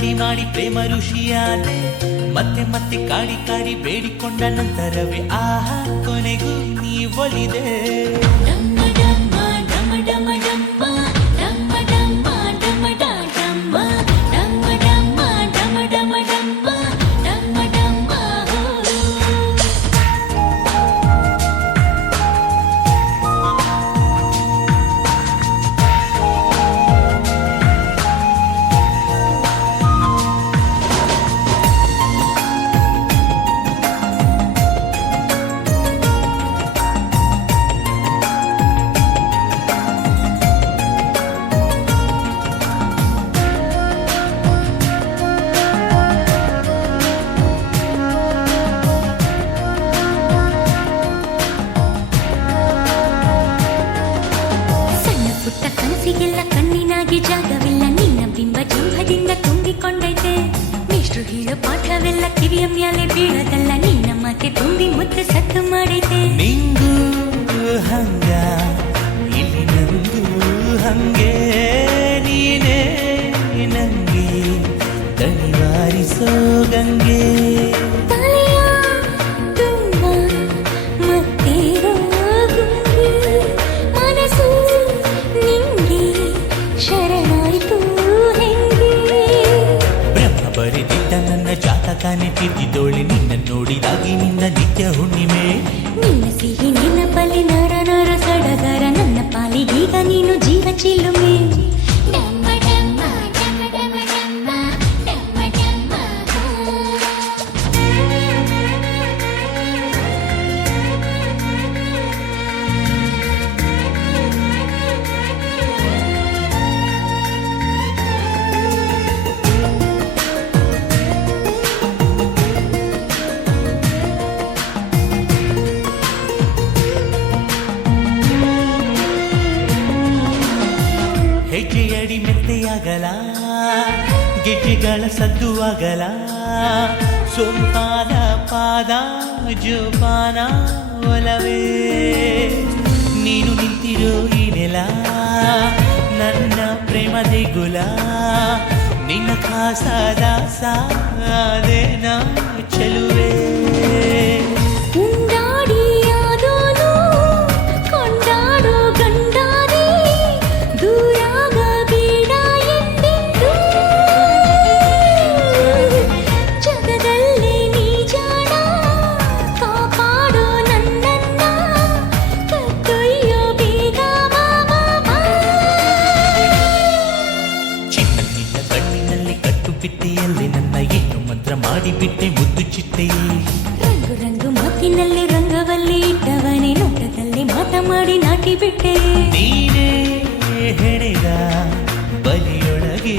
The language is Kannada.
ಮಾಡಿ ಮಾಡಿ ಪ್ರೇಮ ಋಷಿಯಾದೆ ಮತ್ತೆ ಮತ್ತೆ ಕಾಡಿ ಕಾಡಿ ಬೇಡಿಕೊಂಡ ನಂತರವೇ ಆಹಾ ಕೊನೆಗೂ ನೀ ಒಲಿದೆ ಕಣ್ಣಿನಾಗಿ ಜಾಗವಿಲ್ಲ ನಿನ್ನ ಬಿಂಬ ಜಂಭದಿಂದ ತುಂಬಿಕೊಂಡೈತೆ ಮೇಷ್ಟ್ರು ಹೇಳೋ ಪಾಠವೆಲ್ಲ ಕಿವಿಯ ಮ್ಯಾಲೆ ಬೀಳದಲ್ಲ ನಿನ್ನ ಮಾತೆ ತುಂಬಿ ಮುತ್ತೆ ಸತ್ತು ಮಾಡೈತೆ ನಿಂಗೂ ಹಂಗ ಇಲ್ಲಿ ನಂಗೂ ಹಂಗೆ ನೀನೇ ನಂಗೆ ದಣಿವಾರಿಸೋ ಗಂಗೆ ಬರೆದಿದ್ದ ನನ್ನ ಜಾತಕನೇ ತಿದ್ದಿದೋಳಿ ನಿನ್ನ ನೋಡಿದಾಗಿನಿಂದ ನಿತ್ಯ ಹುಣ್ಣಿಮೆ ನಿನ್ನ ಸಿಹಿ ನಿನ್ನ ಬಲಿ ನರ ನರ ಸಡಗರ ನನ್ನ ಪಾಲಿಗೀಗ ನೀನು ಜೀವ ಚಿಲ್ಲುಮೆ ಹೆಜ್ಜೆಯಡಿ ಮೆತ್ತೆಯಾಗಲ ಗೆಜ್ಜೆಗಳ ಸದ್ದು ಆಗಲ ಸೊಂಪಾದ ಪಾದ ಜೋಪಾನ ಒಲವೇ ನೀನು ನಿಂತಿರೋ ಈ ನೆಲ ನನ್ನ ಪ್ರೇಮ ದೇಗುಲ ನಿನ್ನ ಖಾಸದ ಸಾದೇನ ಚೆಲುವೆ ಬಿಟ್ಟೆಯಲ್ಲಿ ನನ್ನ ಏನು ಮಂತ್ರ ಮಾಡಿಬಿಟ್ಟೆ ಮುದ್ದು ಚಿಟ್ಟೆಯೇ ರಂಗು ರಂಗು ಮಾತಿನಲ್ಲಿ ರಂಗವಲ್ಲಿ ಇಟ್ಟವನೇ ನೋಟದಲ್ಲಿ ಮಾತಮಾಡಿ ನಾಟಿ ಬಿಟ್ಟೆ ನೀನೇ ಹೆಣೆದ ಬಲಿಯೊಳಗೆ